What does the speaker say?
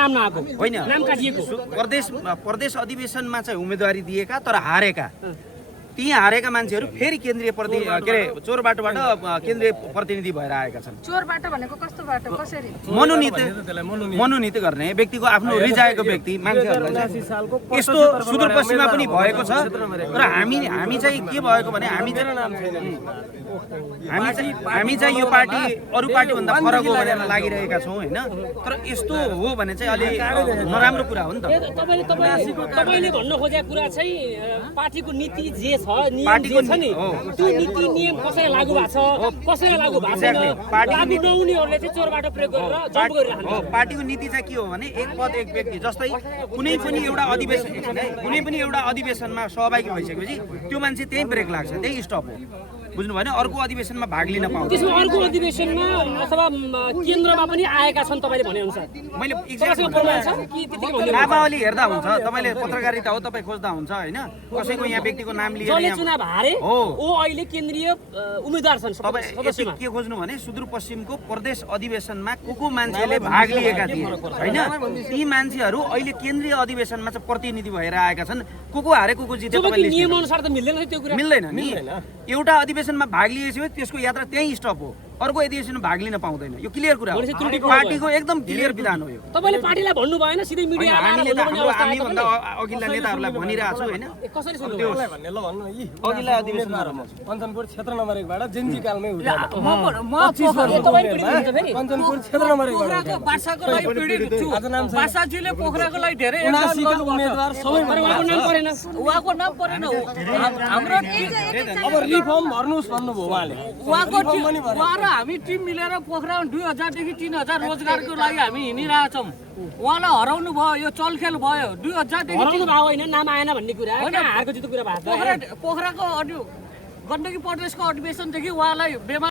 नाम नआएको होइन नाम काटिएको प्रदेश अधिवेशनमा चाहिँ उम्मेदवारी दिएका तर हारेका ती हारेका मान्छेहरू फेरि केन्द्रीय के अरे चोर बाटोबाट केन्द्रीय प्रतिनिधि भएर आएका छन्। चोर बाटो भनेको कस्तो बाटो कसरी मनोनीत गर्ने व्यक्तिको आफ्नो रिजाएको व्यक्ति मान्छेहरूलाई यस्तो सुदूरपश्चिममा पनि भएको छ। तर हामी चाहिँ के भएको भने हामी चाहिँ यो पार्टी अरू पार्टीभन्दा फरक हो भनेर लागिरहेका छौँ होइन। तर यस्तो हो भने चाहिँ अलि नराम्रो कुरा हो नि त। तपाईले भन्न खोजेको कुरा चाहिँ पार्टीको नीति जे छ नियम जे छ नि त्यो नीति नियम कसैलाई लागू भएको छ कसैलाई लागू भएको छैन। लागू नहुनेहरूले चाहिँ चोर बाटो प्रयोग गरेर जम्प गरिरहन्छ। पार्टीको नीति चाहिँ के हो भने एक पद एक व्यक्ति जस्तै कुनै पनि एउटा अधिवेशनमा सहभागी भइसकेपछि त्यो मान्छे त्यही ब्रेक लाग्छ त्यही स्टप हो बुझ्नु भएन। अर्को अधिवेशनमा भाग लिन पाउँछ। त्यसमा अर्को अधिवेशनमा अथवा केन्द्रमा पनि आएका छन् तपाईले भने अनुसार मैले नामावली हेर्दा हुन्छ। तपाईले पत्रकारिता हो तपाईँ खोज्दा हुन्छ होइन। कसैको यहाँ व्यक्तिको नाम लिएर जसले चुनाव हारे ओ अहिले केन्द्रीय उम्मेदवार छन्। तपाईँ के खोज्नु भने सुदूरपश्चिमको प्रदेश अधिवेशनमा को मान्छेले भाग लिएका थिए होइन ती मान्छेहरू अहिले केन्द्रीय अधिवेशनमा चाहिँ प्रतिनिधि भएर आएका छन्। को हारे को जिते नियम अनुसार त मिल्दैन त्यो कुरा मिल्दैन नि। एउटा अधिवेशनमा भाग लिएपछि त्यसको यात्रा त्यही स्टप हो। अर्को अधिवेशनमा भाग लिन पाउँदैन। यो क्लियर कुरा हो। पार्टीको एकदम क्लियर विधान हो यो। तपाईले पार्टीलाई भन्नु भएन सिधै मिडिया हामीले त हामी भन्दा अघिल्ला नेताहरूलाई भनिरहेको छु होइन। कसरी सुन्नु भन्ने ल भन्नु यी अघिल्ला अधिवेशनमा कञ्चनपुर क्षेत्र नम्बर 1 बाट जेन्जी कालमै हुँदा कञ्चनपुर क्षेत्र नम्बर 1 बाट भाषाको लागि पीडित छु। आज नाम छ भाषाजीले पोखराको लागि धेरै 79 का उम्मेदवार सबै उहाँको नाम परेन उहाँको नाम परेन। हाम्रो अब रिफर्म भर्नुस् भन्नुभयो उहाँले। उहाँको उहाँ र हामी टिम मिलेर पोखरामा 2000 देखि 3000 रोजगारको लागि हामी हिँडिरहेछौँ। उहाँलाई हराउनु भयो यो चलखेल भयो। 2000 देखि हराउनु भयो होइन नाम आएन भन्ने कुरा हारको जित्तो कुरा भएको पोखराको गण्डकी प्रदेशको अधिवेशनदेखि उहाँलाई बेमा